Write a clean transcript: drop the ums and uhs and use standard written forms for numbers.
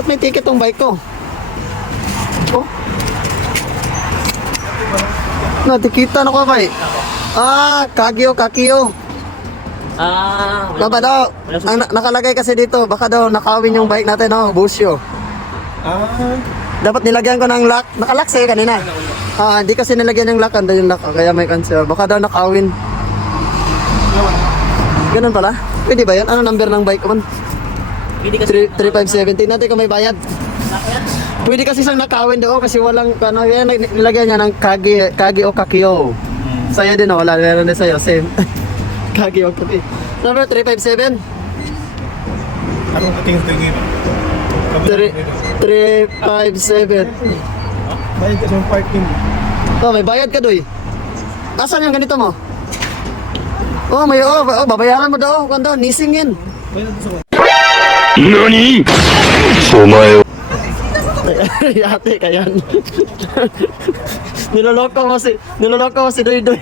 Ba't may ticket tong bike ko? Oh? Natikita na ko ba eh? Kagyo. Baba daw. Ang nakalagay kasi dito, baka daw nakawin yung bike natin, no? Busyo. Dapat nilagyan ko ng lock. Nakalock sa'yo kanina. Hindi kasi nilagyan yung lock. Ando yung lock. Kaya may cancel. Baka daw nakawin. Ganun pala? Pwede ba yan? Ano number ng bike ko man? 3570. Natin kung may bayad. Pwede kasi siyang nakawin doon kasi walang ano yan. Nilagyan niya ng kagi o kakio. Sa'yo din wala. Meron din sa'yo. Same. Kagi o kakio. Number 357. Anong katingin-tingin? 357. Bayad ka sa parking. May bayad ka doy. Asan yung ganito mo? Babayaran mo daw. Kung nising yan. Bayad ka sa NANI?! Omae Yate ka yan. Niloloko mo si Doy Doy.